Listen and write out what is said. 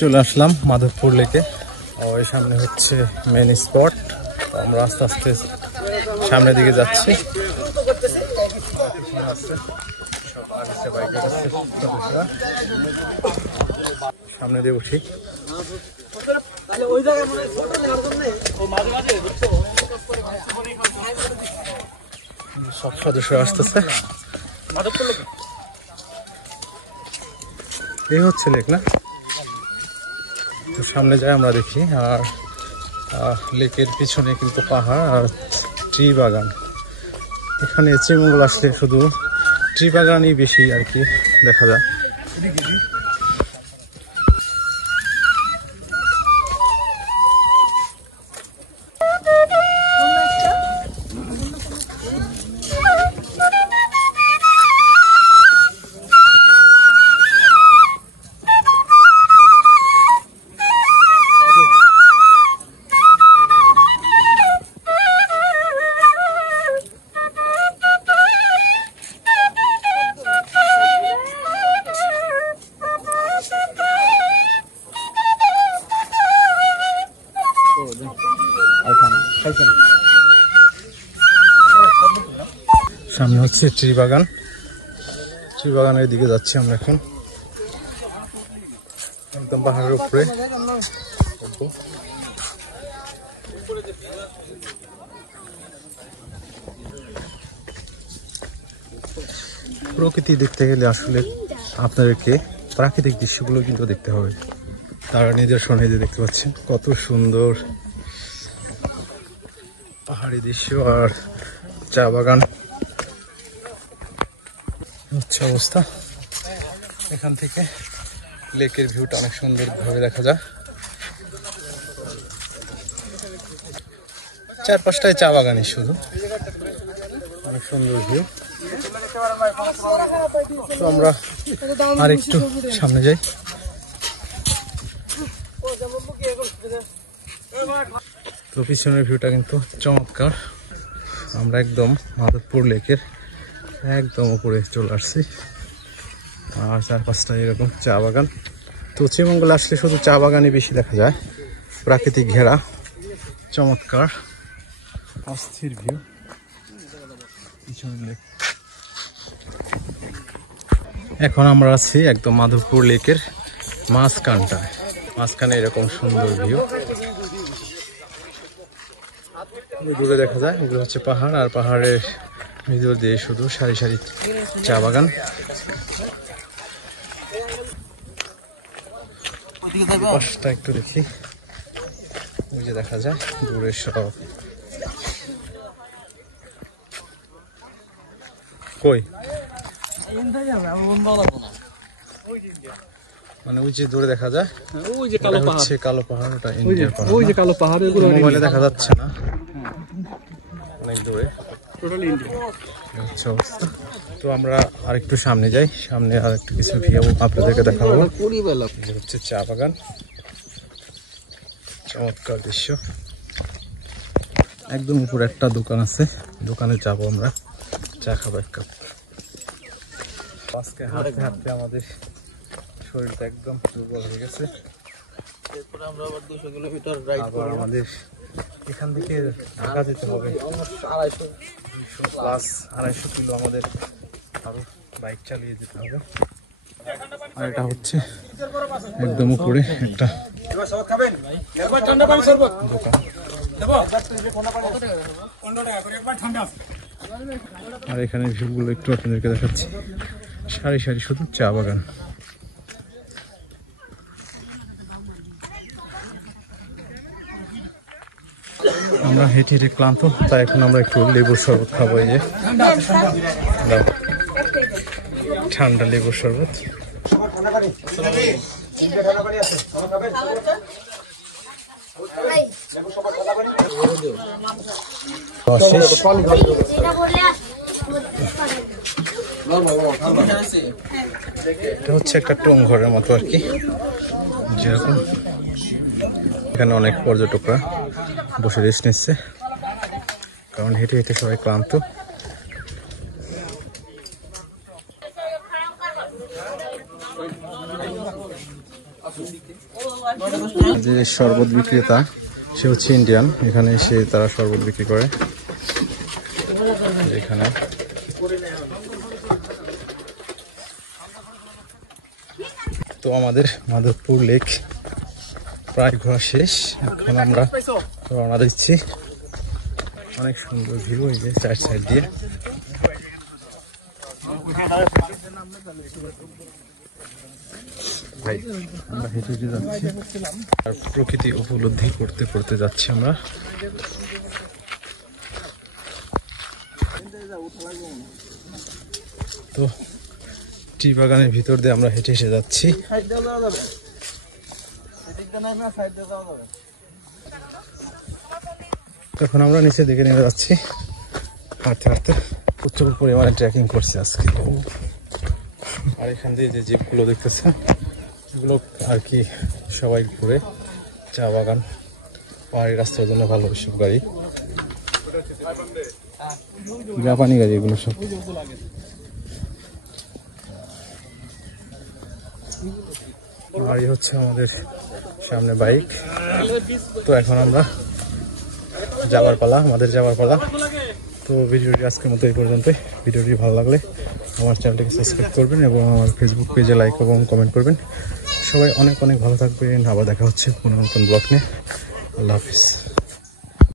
চলে আসলাম মাধবপুর লেকে। ওই সামনে হচ্ছে মেন স্পট। আমরা আস্তে আস্তে সামনের দিকে যাচ্ছি। সামনে দিয়ে উঠি। সব সদস্য আসতেছে। এই হচ্ছে লেক না, তো সামনে যাই আমরা দেখি। আর লেকের পিছনে কিন্তু পাহাড় আর ট্রি বাগান। এখানে শ্রীমঙ্গল আসলে শুধু ট্রি বাগানই বেশি আর কি দেখা যায়। সামনে হচ্ছে ট্রি বাগান। ট্রি বাগানের দিকে যাচ্ছি আমরা এখন, একদম পাহাড়ের উপরে। প্রকৃতি দেখতে গেলে আসলে আপনাদেরকে প্রাকৃতিক দৃশ্যগুলো কিন্তু দেখতে হবে। তারা নিদর্শনে যে দেখতে পাচ্ছেন কত সুন্দর পাহাড়ি দৃশ্য আর চা বাগান হচ্ছে অবস্থা। এখান থেকে লেকের ভিউটা অনেক সুন্দর ভাবে দেখা যায়। চারপাশটায় চা বাগানই শুধু, অনেক সুন্দর ভিউ। তো আমরা আর একটু সামনে যাই। তো পিছনের ভিউটা কিন্তু চমৎকার। আমরা একদম মাধবপুর লেকের একদম উপরে চলে আসছি। আর চারপাশটা এরকম চা বাগান। তো শ্রীমঙ্গল আসলে শুধু চা বাগানই বেশি দেখা যায়। প্রাকৃতিক ঘেরা চমৎকার অস্থির ভিউ। এখন আমরা আছি একদম মাধবপুর লেকের মাঝখানটায়। মাঝখানে এরকম সুন্দর ভিউ দূরে দেখা যায়। এগুলো হচ্ছে পাহাড়, আর পাহাড়ের ভিতর দিয়ে শুধু সারি সারি চা বাগান। পাশটা একটু দেখি, ওই যে দেখা যায় দূরে সব। কই মানে ওই যে দূরে দেখা যায়, ওই যে কালো পাহাড়। কালো পাহাড় ওটা ইন্ডিয়ার পাহাড়। ওই যে কালো পাহাড়, এগুলো মোবাইলে দেখা যাচ্ছে না, অনেক দূরে। টোটালি ইন্ডিয়া আচ্ছা অবস্থা। তো আমরা আরেকটু সামনে যাই। সামনে আর একটু কিছু ভিউ আপনাদেরকে দেখাবো। হচ্ছে চা বাগান, চমৎকার দৃশ্য। একদম উপরে একটা দোকান আছে, দোকানে যাবো আমরা, চা খাবো এক কাপ। আজকে হাঁটতে হাঁটতে আমাদের শরীরটা একদম দুর্বল হয়ে গেছে। এরপরে আমরা আবার 200 কিলোমিটার রাইড করব। আমাদের এখান থেকে ঢাকা যেতে হবে 250 কিলো। আমাদের আরো বাইক চালিয়ে যেতে হবে। আর এটা হচ্ছে একদম উপরে একটা দোকান। আর এখানে ভিউগুলো একটু আপনাদেরকে দেখাচ্ছি। সারি সারি শুধু চা বাগান। আমরা হেঁটে হেঁটে ক্লান্ত, তাই এখন আমরা একটু লেবুর শরবত খাবো। এই যে ঠান্ডা লেবুর শরবত। এটা হচ্ছে একটা টং ঘরের মতো আর কি, যেরকম এখানে অনেক পর্যটকরা বসে রেস্ট নিচ্ছে, কারণ হেঁটে হেঁটে সবাই ক্লান্ত। যে শরবত বিক্রেতা সে হচ্ছে ইন্ডিয়ান, এখানে এসে তারা শরবত বিক্রি করে। এখানে তো আমাদের মাধবপুর লেক প্রায় ঘোরা শেষ, এখন আমরা রওনা দিচ্ছি। অনেক সুন্দর ভিউ এই যে চার সাইড দিয়ে। আমরা হেঁটে হেঁটে যাচ্ছি আর প্রকৃতি উপলব্ধি করতে করতে যাচ্ছি আমরা। তো টি বাগানের ভিতর দিয়ে আমরা হেঁটে এসে যাচ্ছি। তখন আমরা নিচে দিকে নেমে যাচ্ছি হাঁটতে হাঁটতে। প্রচুর পরিমাণে ট্রেকিং করছি আজকে। আর এখান দিয়ে যে জিপগুলো দেখতেছে এগুলো আর কি সবাই ঘুরে, চা বাগান পাহাড়ি রাস্তার জন্য ভালো সব গাড়ি, জাপানি গাড়ি এগুলো সব। আর এই হচ্ছে আমাদের সামনে বাইক। তো এখন আমরা যাবার পালা, আমাদের যাবার পালা। তো ভিডিওটি আজকের মতো এই পর্যন্ত। ভিডিওটি ভালো লাগলে আমার চ্যানেলটিকে সাবস্ক্রাইব করবেন এবং আমার ফেসবুক পেজে লাইক এবং কমেন্ট করবেন। সবাই অনেক অনেক ভালো থাকবেন। আবার দেখা হচ্ছে কোনো নতুন ব্লগ নিয়ে। আল্লাহ হাফিজ।